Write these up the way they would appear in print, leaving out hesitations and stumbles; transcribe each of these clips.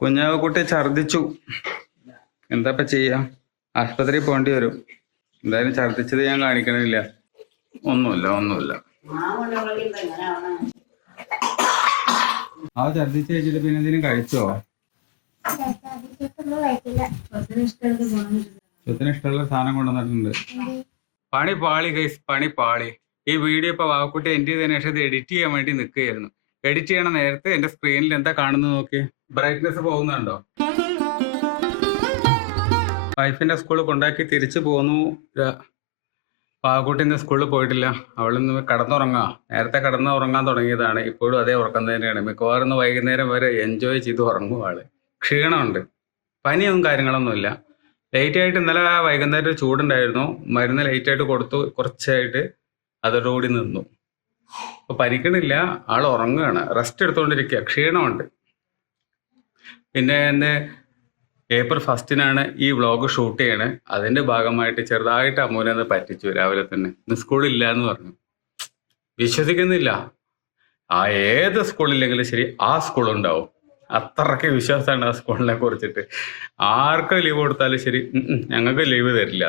കുഞ്ഞാവക്കുട്ടി ഛർദിച്ചു. എന്താ ചെയ്യാ, ആശുപത്രിയിൽ പോകേണ്ടി വരും. എന്തായാലും ഛർദിച്ചത് ഞാൻ കാണിക്കണില്ല. ഒന്നുമില്ല. ആ ഛർദിച്ച് കഴിച്ചിട്ട് പിന്നെ എന്തെങ്കിലും കഴിച്ചോ? സ്വത്തിന് ഇഷ്ടമുള്ള സാധനം കൊണ്ടുവന്നിട്ടുണ്ട്. പണി പാളി ഗൈസ്, പണി പാളി. ഈ വീഡിയോ ഇപ്പൊ വാക്കുട്ടി എൻഡ് ചെയ്തതിനു ശേഷം ഇത് എഡിറ്റ് ചെയ്യാൻ വേണ്ടി നിൽക്കുകയായിരുന്നു. എഡിറ്റ് ചെയ്യണ നേരത്തെ എന്റെ സ്ക്രീനിൽ എന്താ കാണുന്നത് നോക്കി, ബ്രൈറ്റ്നെസ് പോകുന്നുണ്ടോ? വൈഫിന്റെ സ്കൂളിൽ കൊണ്ടാക്കി തിരിച്ചു പോന്നു. പാവക്കുട്ടി ഇന്ന് സ്കൂളിൽ പോയിട്ടില്ല. അവളിന്ന് കിടന്നുറങ്ങാ. നേരത്തെ കിടന്നുറങ്ങാൻ തുടങ്ങിയതാണ്. ഇപ്പോഴും അതേ ഉറക്കം തന്നെയാണ്. മിക്കവാറും വൈകുന്നേരം വരെ എൻജോയ് ചെയ്ത് ഉറങ്ങും ആള്. ക്ഷീണമുണ്ട്, പനിയൊന്നും കാര്യങ്ങളൊന്നുമില്ല. ലേറ്റായിട്ട് ഇന്നലെ വൈകുന്നേരം ചൂടുണ്ടായിരുന്നു. മരുന്ന് ലേറ്റായിട്ട് കൊടുത്തു. കുറച്ചായിട്ട് അതോടുകൂടി നിന്നു. അപ്പൊ പനിക്കണില്ല, ആൾ ഉറങ്ങുകയാണ്, റെസ്റ്റ് എടുത്തുകൊണ്ടിരിക്കുക. ക്ഷീണമുണ്ട്. പിന്നെ ഇന്ന് ഏപ്രിൽ 1 ഈ വ്ളോഗ് ഷൂട്ട് ചെയ്യണേ. അതിന്റെ ഭാഗമായിട്ട് ചെറുതായിട്ട് അമ്മൂനെ ഒന്ന് പറ്റിച്ചു. രാവിലെ തന്നെ ഇന്ന് സ്കൂളില്ല എന്ന് പറഞ്ഞു. വിശ്വസിക്കുന്നില്ല. ആ ഏത് സ്കൂളില്ലെങ്കിലും ശരി, ആ സ്കൂളുണ്ടാവും. അത്രയ്ക്ക് വിശ്വാസമാണ് ആ സ്കൂളിനെ കുറിച്ചിട്ട്. ആർക്ക് ലീവ് കൊടുത്താലും ശരി, ഞങ്ങൾക്ക് ലീവ് തരില്ല.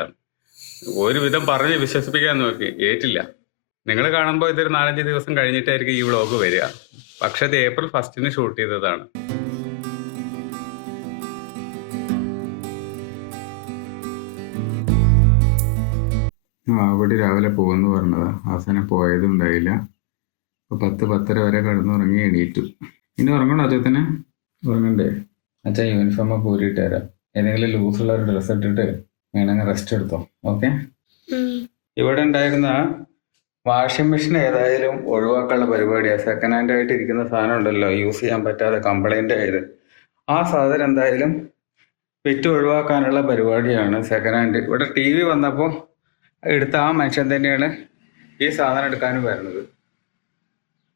ഒരുവിധം പറഞ്ഞ് വിശ്വസിപ്പിക്കാൻ നോക്കി, ഏറ്റില്ല. നിങ്ങൾ കാണുമ്പോൾ ഇതൊരു 4-5 ദിവസം കഴിഞ്ഞിട്ടായിരിക്കും ഈ വ്ളോഗ് വരിക. പക്ഷെ ഇത് ഏപ്രിൽ 1 ഷൂട്ട് ചെയ്തതാണ്. അവിടെ രാവിലെ പോകുമെന്ന് പറഞ്ഞതാ. അവസാനം പോയതും ഉണ്ടായില്ല. ഇപ്പൊ 10-10:30 വരെ കിടന്നുറങ്ങി എണീറ്റു. ഇനി ഉറങ്ങണോ അച്ഛനെ? ഉറങ്ങണ്ടേ? അച്ഛൻ യൂണിഫോം പൂരിയിട്ട് തരാം. ഏതെങ്കിലും ലൂസുള്ള ഒരു ഡ്രസ്സ് ഇട്ടിട്ട് വേണമെങ്കിൽ റെസ്റ്റ് എടുത്തോ. ഓക്കെ. ഇവിടെ ഉണ്ടായിരുന്ന വാഷിംഗ് മെഷീൻ ഏതായാലും ഒഴിവാക്കാനുള്ള പരിപാടിയാണ്. സെക്കൻഡ് ഹാൻഡ് ആയിട്ട് ഇരിക്കുന്ന സാധനം ഉണ്ടല്ലോ, യൂസ് ചെയ്യാൻ പറ്റാതെ കംപ്ലൈന്റ് ആയത്. ആ സാധനം എന്തായാലും വിറ്റ് ഒഴിവാക്കാനുള്ള പരിപാടിയാണ്. Second hand. ഇവിടെ TV വന്നപ്പോൾ എടുത്ത ആ മനുഷ്യൻ തന്നെയാണ് ഈ സാധനം എടുക്കാനും വരുന്നത്.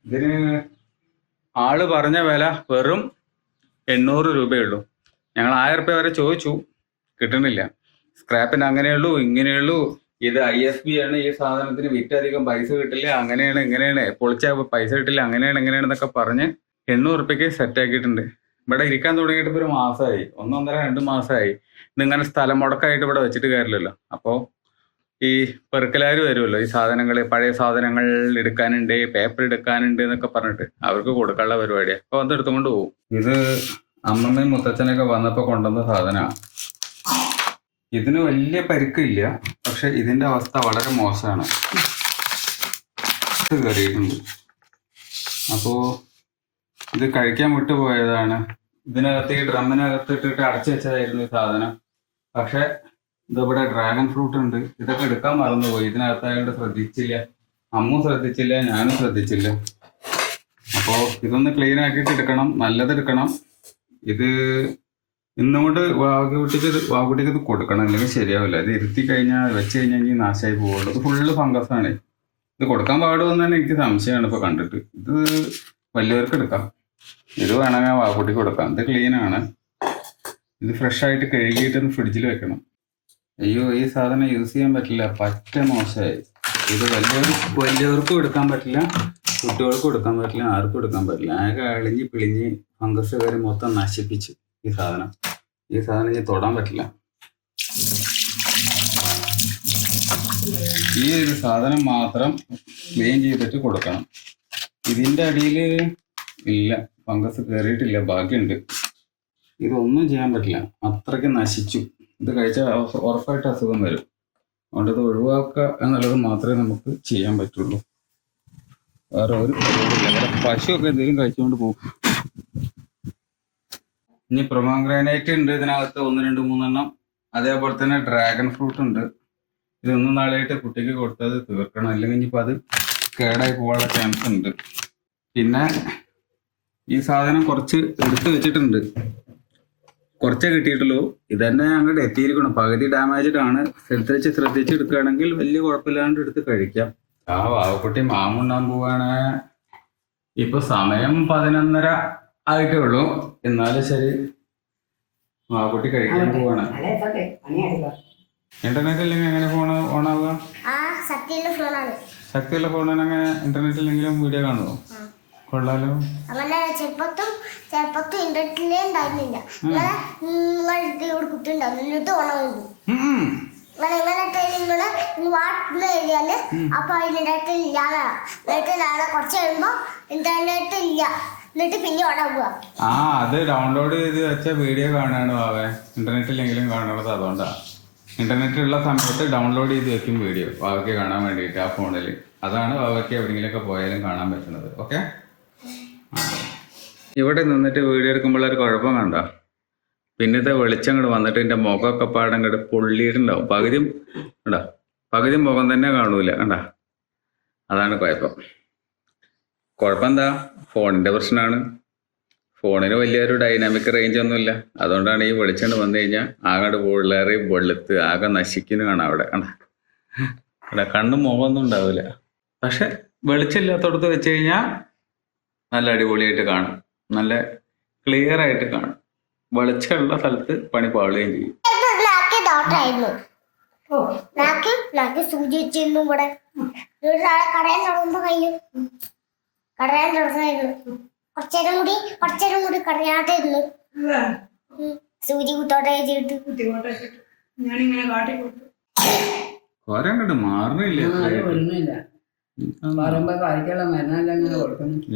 ഇതിന് ആള് പറഞ്ഞ വില വെറും 800 രൂപയുള്ളൂ. ഞങ്ങൾ 1000 രൂപ വരെ ചോദിച്ചു, കിട്ടണില്ല. സ്ക്രാപ്പിന് അങ്ങനെയുള്ളൂ, ഇങ്ങനെയുള്ളൂ. ഇത് ISB ആണ്, ഈ സാധനത്തിന് വിറ്റധികം പൈസ കിട്ടില്ല, അങ്ങനെയാണ് ഇങ്ങനെയാണ്, പൊളിച്ച പൈസ കിട്ടില്ല, അങ്ങനെയാണ് ഇങ്ങനെയാണെന്നൊക്കെ പറഞ്ഞ് 800 രൂപയ്ക്ക് സെറ്റാക്കിയിട്ടുണ്ട്. ഇവിടെ ഇരിക്കാൻ തുടങ്ങിയിട്ട് ഇപ്പോൾ 1 മാസമായി, 1-1.5-2 മാസമായി. ഇതിങ്ങനെ സ്ഥലം മുടക്കായിട്ട് ഇവിടെ വെച്ചിട്ട് കാര്യമില്ലല്ലോ. അപ്പോൾ ഈ പെറുക്കലാർ വരുമല്ലോ, ഈ സാധനങ്ങൾ, പഴയ സാധനങ്ങൾ എടുക്കാനുണ്ട്, പേപ്പർ എടുക്കാനുണ്ട് എന്നൊക്കെ പറഞ്ഞിട്ട് അവർക്ക് കൊടുക്കാനുള്ള പരിപാടിയാണ്. അപ്പോൾ അത് എടുത്തുകൊണ്ട് പോകും. ഇത് അമ്മമ്മയും മുത്തച്ഛനൊക്കെ വന്നപ്പോൾ കൊണ്ടുവന്ന സാധനമാണ്. ഇതിന് വലിയ പരിക്കില്ല, പക്ഷെ ഇതിന്റെ അവസ്ഥ വളരെ മോശമാണ്. കയറിയിട്ടുണ്ട്. അപ്പോൾ ഇത് കഴിക്കാൻ വിട്ടുപോയതാണ്. ഇതിനകത്ത് ഈ ഡ്രമ്മിനകത്ത് ഇട്ടിട്ട് അടച്ചു വെച്ചതായിരുന്നു ഈ സാധനം. പക്ഷെ ഇതിവിടെ ഡ്രാഗൺ ഫ്രൂട്ട് ഉണ്ട്. ഇതൊക്കെ എടുക്കാൻ മറന്നുപോയി. ഇതിനകത്തായോണ്ട് ശ്രദ്ധിച്ചില്ല. അമ്മു ശ്രദ്ധിച്ചില്ല, ഞാനും ശ്രദ്ധിച്ചില്ല. അപ്പോൾ ഇതൊന്ന് ക്ലീൻ ആക്കിയിട്ട് എടുക്കണം, നല്ലതെടുക്കണം. ഇത് ഇന്നുകൊണ്ട് വാകുട്ടിക്ക് ഇത് കൊടുക്കണം, അല്ലെങ്കിൽ ശരിയാവില്ല. ഇത് ഇരുത്തി കഴിഞ്ഞാൽ വെച്ച് കഴിഞ്ഞാൽ നാശമായി പോവുള്ളൂ. ഇത് ഫുള്ള് ഫംഗസാണ്. ഇത് കൊടുക്കാൻ പാടുമെന്ന് തന്നെ എനിക്ക് സംശയമാണ് ഇപ്പോൾ കണ്ടിട്ട്. ഇത് വലിയവർക്ക് എടുക്കാം, ഇത് വേണമെങ്കിൽ വാകുട്ടിക്ക് കൊടുക്കാം. ഇത് ക്ലീനാണ്. ഇത് ഫ്രഷ് ആയിട്ട് കഴുകിയിട്ടൊന്ന് ഫ്രിഡ്ജിൽ വെക്കണം. അയ്യോ, ഈ സാധനം യൂസ് ചെയ്യാൻ പറ്റില്ല, പറ്റ മോശമായി. ഇത് വലിയവർക്കും എടുക്കാൻ പറ്റില്ല, കുട്ടികൾക്കും എടുക്കാൻ പറ്റില്ല, ആർക്കും എടുക്കാൻ പറ്റില്ല. ആകെ അളിഞ്ഞ് പിളിഞ്ഞ് ഫംഗസ് കയറി മൊത്തം നശിപ്പിച്ച് ഈ സാധനം ഇനി തൊടാൻ പറ്റില്ല. ഈ ഒരു സാധനം മാത്രം ക്ലീൻ ചെയ്തിട്ട് കൊടുക്കണം. ഇതിൻ്റെ അടിയിൽ ഇല്ല, ഫംഗസ് കയറിയിട്ടില്ല, ബാക്കിയുണ്ട്. ഇതൊന്നും ചെയ്യാൻ പറ്റില്ല, അത്രയ്ക്ക് നശിച്ചു. ഇത് കഴിച്ചാൽ ഉറപ്പായിട്ട് അസുഖം വരും. അതുകൊണ്ട് ഇത് ഒഴിവാക്കുക എന്നുള്ളത് മാത്രമേ നമുക്ക് ചെയ്യാൻ പറ്റുള്ളൂ. വേറെ ഒരു പരിപാടിയില്ല. വേറെ പശുവൊക്കെ എന്തെങ്കിലും കഴിച്ചുകൊണ്ട് പോകും. ഇനി പ്രൊമോഗ്രാനൈറ്റ് ഉണ്ട് ഇതിനകത്ത്, 1, 2, 3 എണ്ണം. അതേപോലെ തന്നെ ഡ്രാഗൺ ഫ്രൂട്ട് ഉണ്ട്. ഇതൊന്നും നാളെയായിട്ട് കുട്ടിക്ക് കൊടുത്തത് തീർക്കണം, അല്ലെങ്കിൽ ഇനിയിപ്പോൾ അത് കേടായി പോകാനുള്ള ചാൻസ് ഉണ്ട്. പിന്നെ ഈ സാധനം കുറച്ച് എടുത്ത് വെച്ചിട്ടുണ്ട്, കുറച്ചേ കിട്ടിയിട്ടുള്ളൂ. ഇതന്നെ അങ്ങോട്ട് എത്തിയിരിക്കണം. പകുതി ഡാമേജ്ഡ് ആണ്. ശ്രദ്ധിച്ച് എടുക്കുകയാണെങ്കിൽ വലിയ കുഴപ്പമില്ലാണ്ട് എടുത്ത് കഴിക്കാം. ആ വാവക്കുട്ടി മാമുണ്ണാൻ പോവാണ്. ഇപ്പൊ സമയം 11:30 ആയിട്ടേ ഉള്ളൂ. എന്നാലും ശരി, വാവക്കുട്ടി കഴിക്കാൻ പോവാണ്. ഇന്റർനെറ്റ് ഇല്ലെങ്കിൽ എങ്ങനെ ഫോൺ ഓൺ ആവുക? ശക്തിയുള്ള ഫോണാണെങ്കിൽ ഇന്റർനെറ്റ് ഇല്ലെങ്കിലും വീഡിയോ കാണുമോ? കൊള്ളാലോ. അങ്ങനെ ചെറുപ്പത്തും ഇന്റർനെറ്റിലേ ഉണ്ടായിരുന്നില്ല. നിങ്ങളുടെ കുത്തിണ്ടാവും എന്നിട്ട് ഓണമായിരുന്നു. നിങ്ങളെ വാട്ടിൽ എഴുതിയാല് അപ്പൊ ഇന്റർനെറ്റ് ഇല്ലാതാ. എന്നിട്ട് നാളെ കുറച്ച് കഴിയുമ്പോ ഇന്റർനെറ്റ് ഇല്ല, എന്നിട്ട് പിന്നെ ഓണാവുക. അത് ഡൗൺലോഡ് ചെയ്ത് വെച്ച വീഡിയോ കാണാണ് വാവേ. ഇന്റർനെറ്റ് ഇല്ലെങ്കിലും കാണുന്നത് അതുകൊണ്ടാ. ഇന്റർനെറ്റ് ഉള്ള സമയത്ത് ഡൗൺലോഡ് ചെയ്ത് വെക്കും വീഡിയോ വാവയ്ക്ക് കാണാൻ വേണ്ടിയിട്ട് ആ ഫോണിൽ. അതാണ് വാവയ്ക്ക് എവിടെയെങ്കിലുമൊക്കെ പോയാലും കാണാൻ പറ്റുന്നത്. ഓക്കെ. ഇവിടെ നിന്നിട്ട് വീഡിയോ എടുക്കുമ്പോൾ ഒരു കുഴപ്പം കണ്ട, പിന്നത്തെ വെളിച്ചം കൂടെ വന്നിട്ട് എൻ്റെ മുഖമൊക്കെ പാടം കണ്ട് പൊള്ളിയിട്ടുണ്ടാവും. പകുതി മുഖം തന്നെ കാണൂല കണ്ടാ. അതാണ് കുഴപ്പം എന്താ, ഫോണിൻ്റെ പ്രശ്നമാണ്. ഫോണിന് വലിയൊരു ഡൈനാമിക് റേഞ്ച് ഒന്നുമില്ല. അതുകൊണ്ടാണ് ഈ വെളിച്ചം വന്നു കഴിഞ്ഞാൽ ആകെ പിള്ളേറി വെളുത്ത് ആകെ നശിക്കുന്നു കാണാം അവിടെ. ഇവിടെ കണ്ണും മുഖമൊന്നും ഉണ്ടാവില്ല. പക്ഷെ വെളിച്ചമില്ലാത്തടത്ത് വെച്ച് കഴിഞ്ഞാൽ നല്ല അടിപൊളിയായിട്ട് കാണും, നല്ല ക്ലിയർ ആയിട്ട് കാണും. വെളിച്ചമുള്ള സ്ഥലത്ത് പണി പാളുകയും ചെയ്യും. സൂചി വെച്ചിരുന്നു ഇവിടെ കടയിൽ തുടങ്ങുമ്പോ കഴിയും. കടയിൽ തുടങ്ങായിരുന്നു. കുറച്ചേരം കൂടി കടയാട്ടായിരുന്നു. സൂചി കുത്തോട്ടെ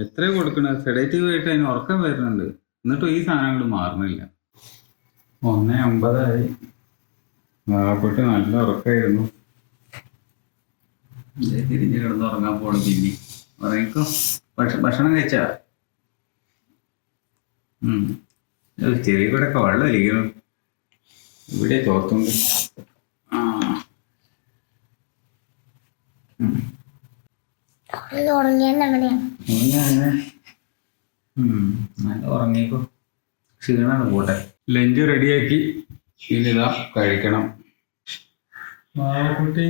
എത്ര കൊടുക്കണ സെഡേറ്റീവ് ആയിട്ട് അതിന് ഉറക്കം വരുന്നുണ്ട്, എന്നിട്ടും ഈ സാധനങ്ങൾ മാറുന്നില്ല. 1:50 വാവക്കുട്ടി നല്ല ഉറക്കമായിരുന്നു. തിരിഞ്ഞ് കിടന്നുറങ്ങാൻ പോണം. പിന്നെ ഉറങ്ങിക്കോ. ഭക്ഷണം കഴിച്ചാ? ചെറിയ കൂടെ ഒക്കെ വെള്ളം ഇരിക്കണം. ഇവിടെ തോർത്തുണ്ട്. നല്ല ഉറങ്ങിക്കോ. ക്ഷീണാണ് പോട്ടെ. ലഞ്ച് റെഡിയാക്കി ഇനിതാ കഴിക്കണം. വാവക്കുട്ടി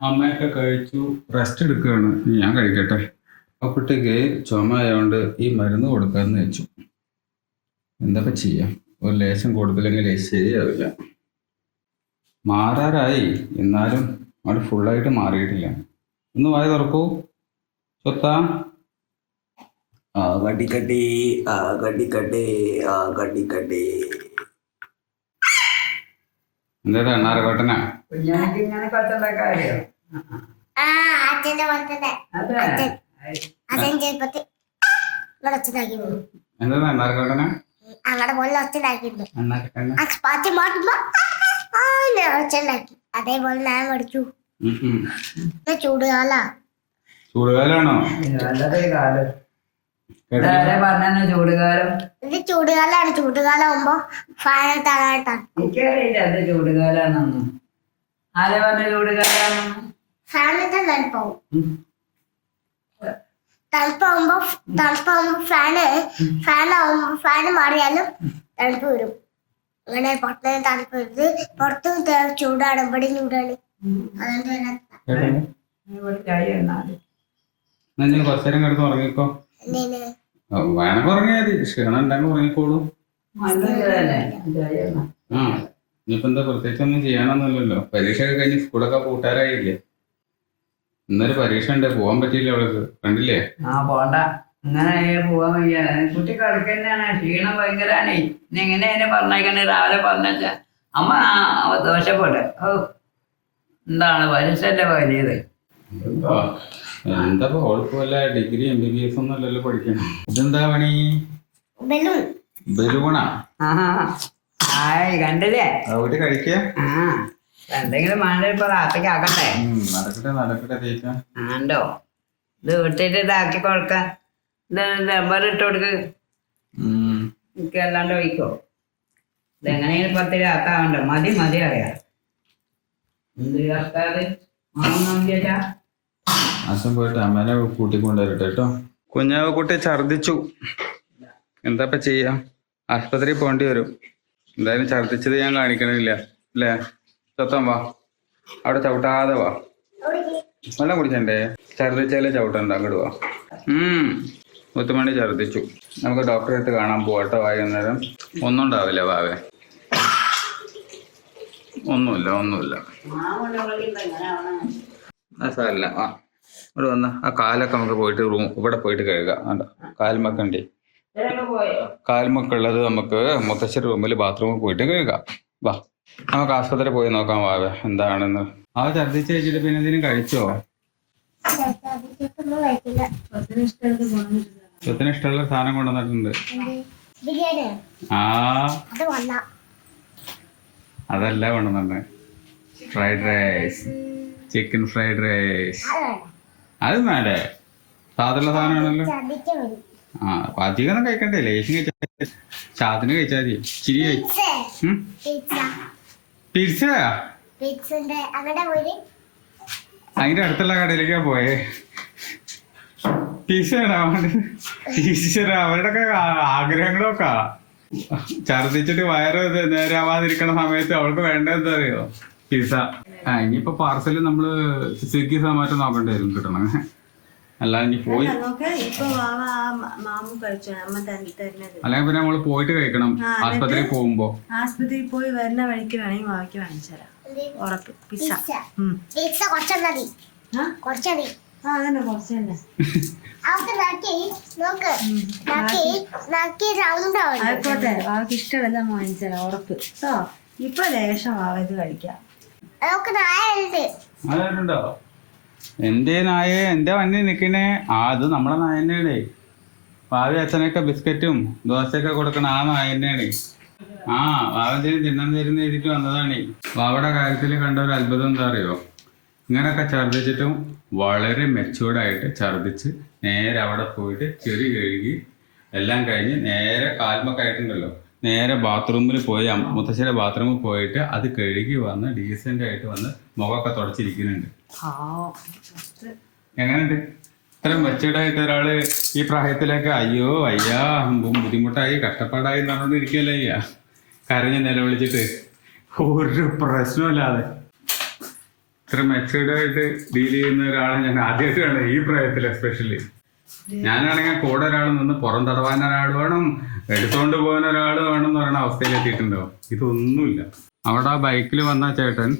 അമ്മയൊക്കെ കഴിച്ചു, റെസ്റ്റ് എടുക്കുകയാണ്. ഞാൻ കഴിക്കട്ടെ. ആ കുട്ടിക്ക് ചുമ ആയതുകൊണ്ട് ഈ മരുന്ന് കൊടുക്കാമെന്ന് വെച്ചു. എന്താ ചെയ്യാം, ഒരു ലേശം കൂടുതലെങ്കിൽ ശരിയാവില്ല. മാറാറായി, എന്നാലും അവിടെ ഫുള്ളായിട്ട് മാറിയിട്ടില്ല. ഒന്ന് വായ തുറക്കൂ സ്വത്താ. കട്ടിക്കട്ടി എന്താ എണ്ണാരക്കോട്ടനാ? എന്താ എണ്ണാരക്കോട്ടനാ? അങ്ങനെ പോലെ ഒച്ചുണ്ടാക്കിയിരുന്നു. അതേപോലെ ഞാൻ പഠിച്ചു. ചൂടുകാലാണോ? ഇത് ചൂടുകാലാണ്. ചൂടുകാലാവുമ്പോ ഫാൻ തണായിട്ടാണ്. ഫാനിട്ട് തണുപ്പാവും. തണുപ്പാവുമ്പോ ഫാന് മാറിയാലും തണുപ്പ് വരും. അങ്ങനെ പുറത്ത് തണുപ്പ് വരുന്നത്, പുറത്തും ചൂടാണ്, ഇവിടെ ചൂടാണ്. കുറച്ചേരം കിടന്ന് ഉറങ്ങിക്കോ. വേണമെങ്കിൽ ഉറങ്ങിയാൽ മതി, ക്ഷീണം ഉണ്ടെങ്കിൽ ഉറങ്ങിക്കോളൂ. ഇനിയിപ്പോ എന്താ പ്രത്യേകിച്ച് ഒന്നും ചെയ്യാനൊന്നുമില്ലല്ലോ. പരീക്ഷ ഒക്കെ കഴിഞ്ഞ് സ്കൂളൊക്കെ പൂട്ടാറായില്ലേ. ഇന്നൊരു പരീക്ഷ ഉണ്ട്, പോവാൻ പറ്റിയില്ല അവൾക്ക്. കണ്ടില്ലേ? പോണ്ട, അങ്ങനെ പോവാൻ വയ്യ. കുട്ടി കിടക്ക് തന്നെയാണ്, ക്ഷീണം ഭയങ്കരാണേ. ഇനി എങ്ങനെ അതിനെ പറഞ്ഞേക്കണേ? രാവിലെ പറഞ്ഞാ അമ്മ ദോഷപ്പെടെ. എന്താണ് പരീക്ഷ അല്ലേ വലിയത്? എന്താ ഓൾക്കുമല്ല, ഡിഗ്രി MBBS ഒന്നും അല്ലല്ലോ പഠിക്കണം. ഇതെന്താ പണി? ബലൂണാ? കണ്ടില്ലേ? അവിടെ കഴിക്ക. എന്തെങ്കിലും വേണ്ട, ഇപ്പൊ രാത്രിക്ക് ആക്കട്ടെ. നടക്കട്ടെ. ആണ്ടോ ഇത് വിട്ടിട്ട് ഇതാക്കി കൊടുക്കാൻ. ഇത് റബ്ബർ ഇട്ട് കൊടുക്ക്. എനിക്ക് അല്ലാണ്ട് ഒഴിക്കോ. ഇതെങ്ങനെയാണ് 10 രാത്താവണ്ടോ? മതി അറിയാം. എന്ത് കർത്താത് ആശം പോയിട്ട് അമ്മേനെ കൂട്ടിക്കൊണ്ടുവരട്ടെ കേട്ടോ. കുഞ്ഞാവക്കുട്ടി ഛർദിച്ചു. എന്താ ചെയ്യാ, ആശുപത്രിയിൽ പോകേണ്ടി വരും. എന്തായാലും ഛർദിച്ചത് ഞാൻ കാണിക്കണില്ല അല്ലേ? സ്വത്തം വാ, അവിടെ ചവിട്ടാതെ വാ. വെള്ളം കുടിച്ചണ്ടേ? ഛർദിച്ചാലേ ചവിട്ടണ്ട, അങ്ങോട്ട് വാ. മുത്തുമണി ഛർദിച്ചു. നമുക്ക് ഡോക്ടറെ അടുത്ത് കാണാൻ പോവാട്ടോ. വൈകുന്നേരം ഒന്നും ഉണ്ടാവില്ല വാവേ, ഒന്നുമില്ല. സാരല്ല. ഇവിടെ വന്ന ആ കാലൊക്കെ നമുക്ക് പോയിട്ട് ഇവിടെ പോയിട്ട് കഴുകാം. കണ്ടോ കാൽമൊക്കെ ഉണ്ട്. കാൽമൊക്കെ ഉള്ളത് നമുക്ക് മുത്തശ്ശി റൂമിൽ ബാത്റൂമിൽ പോയിട്ട് കഴുകാം. വാ നമുക്ക് ആശുപത്രി പോയി നോക്കാം വാവേ എന്താണെന്ന്. ആ ഛർദ്ദിച്ച് കഴിച്ചിട്ട് പിന്നെ എന്തെങ്കിലും കഴിച്ചോ? ഒന്നും കഴിക്കില്ല. സ്വത്തിന് ഇഷ്ടമുള്ള സാധനം കൊണ്ടുവന്നിട്ടുണ്ട്. ബിരിയാണി ആ അത് വന്ന അതല്ല കൊണ്ടുവന്നെ, fried rice, chicken fried rice. അത് വേണ്ടേ, സാധുള്ള സാധനമാണല്ലോ. ഛർദിക്കാൻ വരും. ആ അധികം ഒന്നും കഴിക്കണ്ടേ, ലേശം കഴിച്ചാൽ സാധനം കഴിച്ചാൽ മതി. ചിരി പിസ്സ പിസ്സന്റെ അങ്ങടെ പോയി അതിന്റെ അടുത്തുള്ള കടയിലേക്കാ പോയേ. പിസ്സയാണോ ടീച്ചർ അവരുടെ ഒക്കെ ആഗ്രഹങ്ങളൊക്കെ. ഛർദിച്ചിട്ട് വയറ് നേരാവാതിരിക്കണ സമയത്ത് അവൾക്ക് വേണ്ട എന്താ അറിയോ, പിസ്സ. ഇനിയിപ്പോ പാർസല് നമ്മള് സ്വിഗ്ഗി സൊമാറ്റോ നോക്കേണ്ടി വരും കിട്ടണം. അല്ല ഇനി പോയി അല്ലെങ്കിൽ പിന്നെ നമ്മള് പോയിട്ട് കഴിക്കണം ആസ്പത്രിയിൽ പോകുമ്പോ. ആസ്പത്രിയിൽ പോയി വരുന്ന വഴിക്ക് വേണമെങ്കിൽ വാങ്ങിക്ക് വാങ്ങിച്ചുതരാം. ഉറപ്പ് പിസ്സ. പിസ്സ കുറച്ചതി കുറച്ചതി അതന്നെ കുറച്ച് തന്നെ. ആയിക്കോട്ടെ, വാവക്ക് ഇഷ്ടമല്ല വാങ്ങിച്ചുതരാം ഉറപ്പ് കേട്ടോ. ഇപ്പൊ ലേശം വാവ ഇത് കഴിക്കാം. അതുണ്ടോ എന്റെ നായ എന്റെ വണ്ടി നിക്കണേ? അത് നമ്മളെ നായ തന്നെയാണ്. ഭാവി അച്ഛനൊക്കെ ബിസ്ക്കറ്റും ദോശയൊക്കെ കൊടുക്കണ ആ നായ തന്നെയാണ്. ആ വാവന്തേനും തിന്നാൻ തരുന്ന എഴുതിട്ട് വന്നതാണ്. വാവയുടെ കാര്യത്തിൽ കണ്ട ഒരു അത്ഭുതം എന്താ അറിയോ, ഇങ്ങനൊക്കെ ഛർദ്ദിച്ചിട്ടും വളരെ മെച്ചൂർഡായിട്ട് ഛർദ്ദിച്ച് നേരെ അവിടെ പോയിട്ട് ചെറി കഴുകി എല്ലാം കഴിഞ്ഞ് നേരെ കാൽമൊക്കെ ആയിട്ടുണ്ടല്ലോ, നേരെ ബാത്റൂമിൽ പോയി മുത്തശ്ശിയുടെ ബാത്റൂമിൽ പോയിട്ട് അത് കഴുകി വന്ന് ഡീസൻ്റ് ആയിട്ട് വന്ന് മുഖമൊക്കെ തുടച്ചിരിക്കുന്നുണ്ട്. എങ്ങനെയുണ്ട്? ഇത്രയും മെച്ചൂർഡായിട്ട് ഒരാള് ഈ പ്രായത്തിലൊക്കെ അയ്യോ അയ്യാ ബുദ്ധിമുട്ടായി കഷ്ടപ്പാടായി നടന്നിരിക്കുകയല്ലേ അയ്യാ, കരഞ്ഞ് നിലവിളിച്ചിട്ട് ഒരു പ്രശ്നമില്ലാതെ ഇത്ര മെച്ചൂർഡായിട്ട് ഡീൽ ചെയ്യുന്ന ഒരാളെ ഞാൻ ആദ്യമായിട്ട് കാണും ഈ പ്രായത്തിൽ. എസ്പെഷ്യലി ഞാനാണെങ്കിൽ കൂടെ ഒരാൾ നിന്ന് പുറം തടവാൻ ഒരാൾ വേണം, എടുത്തുകൊണ്ട് പോകാൻ ഒരാൾ വേണം എന്ന് പറയുന്ന അവസ്ഥയിലെത്തിയിട്ടുണ്ടോ? ഇതൊന്നുമില്ല. അവിടെ ആ ബൈക്കിൽ വന്ന ചേട്ടൻ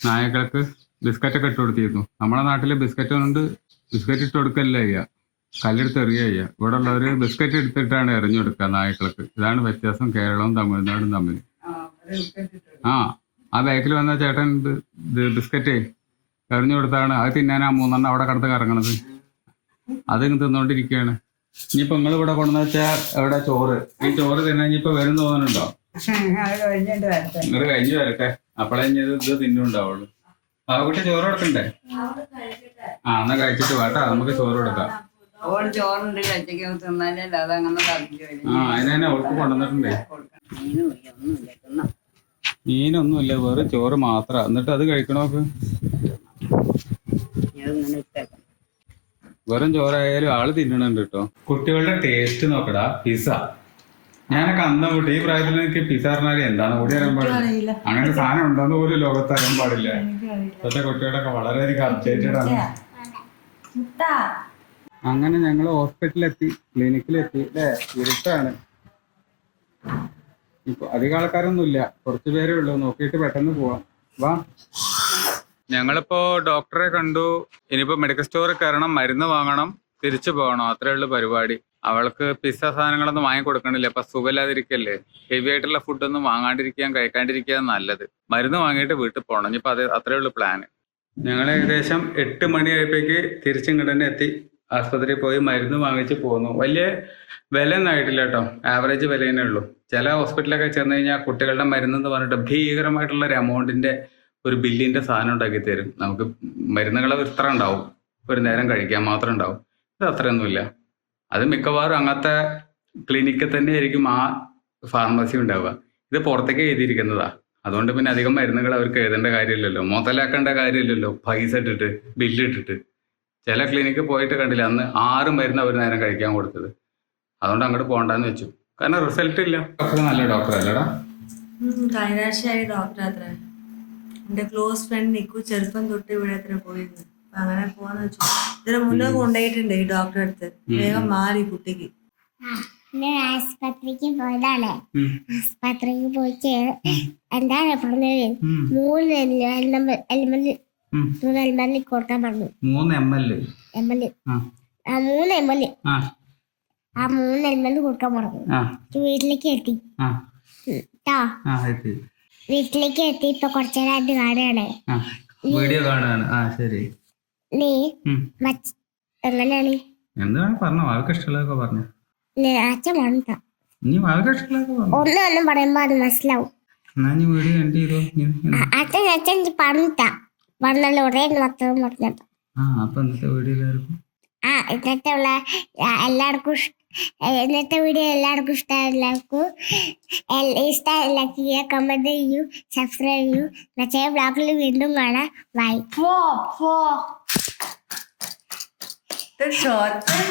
നായകൾക്ക് ബിസ്ക്കറ്റൊക്കെ ഇട്ട് കൊടുത്തിരുന്നു. നമ്മുടെ നാട്ടിൽ ബിസ്ക്കറ്റ് കൊണ്ട് ബിസ്ക്കറ്റ് ഇട്ട് കൊടുക്കല്ല ചെയ്യുക, കല്ലെടുത്ത് എറിയുക ചെയ്യുക. ഇവിടെ ഉള്ളവർ ബിസ്ക്കറ്റ് എടുത്തിട്ടാണ് എറിഞ്ഞു കൊടുക്കുക നായ്ക്കൾക്ക്. ഇതാണ് വ്യത്യാസം കേരളവും തമിഴ്നാടും തമ്മിൽ. ആ ബൈക്കിൽ വന്ന ചേട്ടൻ ബിസ്ക്കറ്റ് എറിഞ്ഞു കൊടുത്താണ് അത് തിന്നാനാ 3 എണ്ണം അവിടെ കിടന്ന് കറങ്ങണത്. അത് തിന്നോണ്ടിരിക്കുകയാണ്. ഇനിയിപ്പോ നിങ്ങൾ ഇവിടെ കൊണ്ടുവന്ന് വെച്ചാൽ എവിടെ ചോറ്, ഈ ചോറ് തിന്നാൻ ഇനിയിപ്പോ വരും തോന്നുന്നുണ്ടോ? നിങ്ങൾ കഴിഞ്ഞു വരട്ടെ, അപ്പോഴേ ഇത് തിന്നുണ്ടാവുള്ളൂ. ആ കുട്ടി ചോറ് കൊടുക്കണ്ടേ? ആ എന്നാ കഴിച്ചിട്ട് വേട്ടാ നമുക്ക് ചോറ് കൊടുക്കാം. അതിനെ അവൾക്ക് കൊണ്ടുവന്നിട്ടുണ്ടേ. മീനൊന്നുമില്ല, വെറും ചോറ് മാത്രം. എന്നിട്ട് അത് കഴിക്കണോക്ക്. വെറും ചോറായാലും ആള് തിന്നണുണ്ട് കേട്ടോ. കുട്ടികളുടെ ടേസ്റ്റ് നോക്കടാ, പിസ്സ. ഞാനൊക്കെ അന്ന് കൂട്ടി ഈ പ്രായത്തിൽ എനിക്ക് പിസ്സ പറഞ്ഞാൽ എന്താണ് കൂടി അറിയാൻ പാടില്ല. അങ്ങനെ സാധനം ഉണ്ടോന്ന് പോലും ലോകത്ത് അറിയാൻ പാടില്ല. ഇപ്പോഴത്തെ കുട്ടികളൊക്കെ വളരെയധികം അപ്ഡേറ്റഡ് ആണ്. അങ്ങനെ ഞങ്ങൾ ഹോസ്പിറ്റലിലെത്തി, ക്ലിനിക്കിലെത്തി അല്ലേ. ഇരുട്ടാണ് ഇപ്പൊ, അധികം ആൾക്കാരൊന്നുമില്ല, കുറച്ച് പേരേ ഉള്ളൂ. നോക്കിയിട്ട് പെട്ടെന്ന് പോവാം, വാ. ഞങ്ങളിപ്പോ ഡോക്ടറെ കണ്ടു. ഇനിയിപ്പോ മെഡിക്കൽ സ്റ്റോറിൽ കയറണം, മരുന്ന് വാങ്ങണം, തിരിച്ചു പോകണം. അത്രേ ഉള്ളൂ പരിപാടി. അവൾക്ക് പിസ്സ സാധനങ്ങളൊന്നും വാങ്ങി കൊടുക്കണില്ല, അപ്പൊ സുഖമില്ലാതിരിക്കല്ലേ. ഹെവി ആയിട്ടുള്ള ഫുഡൊന്നും കഴിക്കാണ്ടിരിക്കുക നല്ലത്. മരുന്ന് വാങ്ങിയിട്ട് വീട്ടിൽ പോകണം. ഇനിയിപ്പോ അത് അത്രേ ഉള്ളൂ പ്ലാന്. ഞങ്ങൾ ഏകദേശം 8 മണിയായപ്പോഴേക്ക് തിരിച്ചിങ്ങോട്ട് തന്നെ എത്തി. ആസ്പത്രിയിൽ പോയി മരുന്ന് വാങ്ങിച്ച് പോന്നു. വലിയ വില ഒന്നും ആയിട്ടില്ല കേട്ടോ, ആവറേജ് വില തന്നെ ഉള്ളൂ. ചില ഹോസ്പിറ്റലൊക്കെ ചെന്ന് കഴിഞ്ഞാൽ കുട്ടികളുടെ മരുന്നെന്ന് പറഞ്ഞിട്ട് ഭീകരമായിട്ടുള്ള ഒരു എമൗണ്ടിന്റെ ഒരു ബില്ലിന്റെ സാധനം ഉണ്ടാക്കി തരും. നമുക്ക് മരുന്നുകൾ ഇത്ര ഉണ്ടാവും, ഒരു നേരം കഴിക്കാൻ മാത്രം ഉണ്ടാവും. ഇത് അത്രയൊന്നുമില്ല. അത് മിക്കവാറും അങ്ങനത്തെ ക്ലിനിക്കിൽ തന്നെ ആയിരിക്കും ആ ഫാർമസി ഉണ്ടാവുക. ഇത് പുറത്തേക്ക് എഴുതിയിരിക്കുന്നതാ. അതുകൊണ്ട് പിന്നെ അധികം മരുന്നുകൾ അവർക്ക് എഴുതേണ്ട കാര്യമില്ലല്ലോ, മുതലാക്കേണ്ട കാര്യമില്ലല്ലോ, പൈസ ഇട്ടിട്ട് ബില്ലിട്ടിട്ട്. ചില ക്ലിനിക്ക് പോയിട്ട് കണ്ടില്ല, അന്ന് 6 മരുന്ന് ഒരു നേരം കഴിക്കാൻ കൊടുത്തത്. അതുകൊണ്ട് അങ്ങോട്ട് പോകണ്ടെന്ന് വെച്ചു, കാരണം റിസൾട്ട് ഇല്ല. ഡോക്ടർ നല്ല ഡോക്ടർ അല്ലടാ. കഴിഞ്ഞാഴ്ചയായി ഡോക്ടർ അത്ര എന്റെ ക്ലോസ് ഫ്രണ്ട് നിക്കു ചെറുപ്പം തൊട്ട് ഇവിടെ അത്ര പോയിരുന്നു. അങ്ങനെ പോവാന്ന് വെച്ചു. ഇതിന് മുന്നേ കൊണ്ടുപോയിട്ടുണ്ട് ഈ ഡോക്ടറെ അടുത്ത്. വേഗം മാറി കുട്ടിക്ക്. ആസ്പത്രിക്ക് പോയതാണ്. ആസ്പത്രിക്ക് പോയിട്ട് എന്താണ് പറഞ്ഞത്, 3 എലിമെന്റ് 3 ml കൊടുക്കാൻ പറഞ്ഞു. 3 ml. ml. ആ 3 ml. ആ ആ 3 ml കൊടുക്കാൻ പറഞ്ഞു. ആ വീട്ടിലേക്ക് എത്തി ആ ട്ടോ. ആ എത്തി. വീട്ടിലേക്ക് എത്തി. ഇപ്പൊ കുറച്ചേരായിട്ട് കാണുകയാണ്. ആ വീഡിയോ കാണുകയാണ്. ആ ശരി. നീ ഉം. എങ്ങനെയാണ് എന്താണ് പറഞ്ഞോ? ആൾക്ക് ഇഷ്ടമുള്ളതൊക്കെ പറഞ്ഞു. അച്ഛൻ പറഞ്ഞ ഇനി ആൾക്ക് ഇഷ്ടമുള്ളതൊക്കെ പറഞ്ഞു. ഒന്നും പറയുമ്പോ അത് മനസ്സിലാവും. എന്നാ നീ വീഡിയോ കണ്ട് ചെയ്തോ. അച്ഛൻ പറഞ്ഞല്ലോ ഒരേ മാത്രം പറഞ്ഞത്. ആ അപ്പൊ ഇന്നത്തെ വീഡിയോ എല്ലാവർക്കും ഇന്നത്തെ വീഡിയോ എല്ലാവർക്കും ഇഷ്ടമായിരിക്കും. ലൈക്ക് ചെയ്യുക, കമന്റ് ചെയ്യൂ, സബ്സ്ക്രൈബ് ചെയ്യൂ. മറ്റേ ബ്ലോഗിൽ വീണ്ടും കാണാം. ബൈ.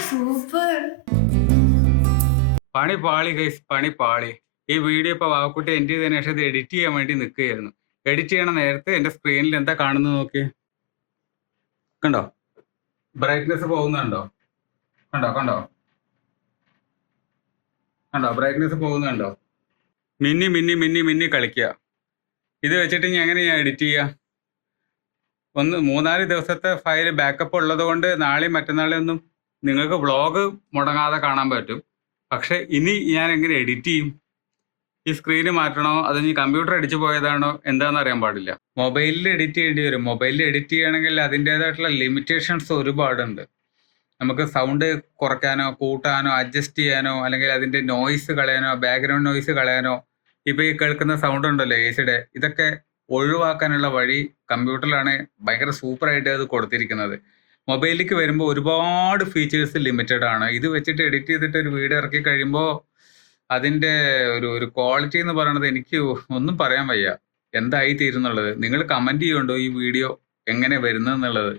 സൂപ്പർ. പണി പാളി ഗൈസ്, പണി പാളി. ഈ വീഡിയോ ഇപ്പൊ വാക്കുട്ടി എൻഡ് ചെയ്തതിനു ശേഷം ഇത് എഡിറ്റ് ചെയ്യാൻ വേണ്ടി നിൽക്കുകയായിരുന്നു. എഡിറ്റ് ചെയ്യണ നേരത്തെ എന്റെ സ്ക്രീനിൽ എന്താ കാണുന്നത് നോക്കി. കണ്ടോ? ബ്രൈറ്റ്നെസ് പോകുന്നുണ്ടോ? കണ്ടോ കണ്ടോ കണ്ടോ? ബ്രൈറ്റ്നെസ് പോകുന്നുണ്ടോ? മിന്നി മിന്നി മിന്നി മിന്നി കളിക്കുക. ഇത് വെച്ചിട്ട് ഞാൻ എങ്ങനെയാ എഡിറ്റ് ചെയ്യുക? 3-4 ദിവസത്തെ ഫയൽ ബാക്കപ്പ് ഉള്ളത് കൊണ്ട് നാളെയും മറ്റന്നാളെയും ഒന്നും നിങ്ങൾക്ക് വ്ളോഗ് മുടങ്ങാതെ കാണാൻ പറ്റും. പക്ഷെ ഇനി ഞാൻ എങ്ങനെ എഡിറ്റ് ചെയ്യും? ഈ സ്ക്രീന് മാറ്റണോ അത് ഇനി കമ്പ്യൂട്ടർ അടിച്ചു പോയതാണോ എന്താണെന്ന് അറിയാൻ പാടില്ല. മൊബൈലിൽ എഡിറ്റ് ചെയ്യേണ്ടി വരും. മൊബൈലിൽ എഡിറ്റ് ചെയ്യണമെങ്കിൽ അതിൻ്റേതായിട്ടുള്ള ലിമിറ്റേഷൻസ് ഒരുപാടുണ്ട്. നമുക്ക് സൗണ്ട് കുറയ്ക്കാനോ കൂട്ടാനോ അഡ്ജസ്റ്റ് ചെയ്യാനോ അല്ലെങ്കിൽ അതിൻ്റെ നോയ്സ് കളയാനോ ബാക്ക്ഗ്രൗണ്ട് നോയ്സ് കളയാനോ ഇപ്പോൾ ഈ കേൾക്കുന്ന സൗണ്ട് ഉണ്ടല്ലോ എസിയുടെ, ഇതൊക്കെ ഒഴിവാക്കാനുള്ള വഴി കമ്പ്യൂട്ടറിലാണ് ഭയങ്കര സൂപ്പറായിട്ട് അത് കൊടുത്തിരിക്കുന്നത്. മൊബൈലിലേക്ക് വരുമ്പോൾ ഒരുപാട് ഫീച്ചേഴ്സ് ലിമിറ്റഡ് ആണ്. ഇത് വെച്ചിട്ട് എഡിറ്റ് ചെയ്തിട്ട് ഒരു വീഡിയോ ഇറക്കി കഴിയുമ്പോൾ അതിൻ്റെ ഒരു ക്വാളിറ്റി എന്ന് പറയുന്നത് എനിക്ക് ഒന്നും പറയാൻ വയ്യ. എന്തായി തീരുന്നുള്ളത് നിങ്ങൾ കമൻറ്റ് ചെയ്യുന്നുണ്ടോ ഈ വീഡിയോ എങ്ങനെ വരുന്നതെന്നുള്ളത്.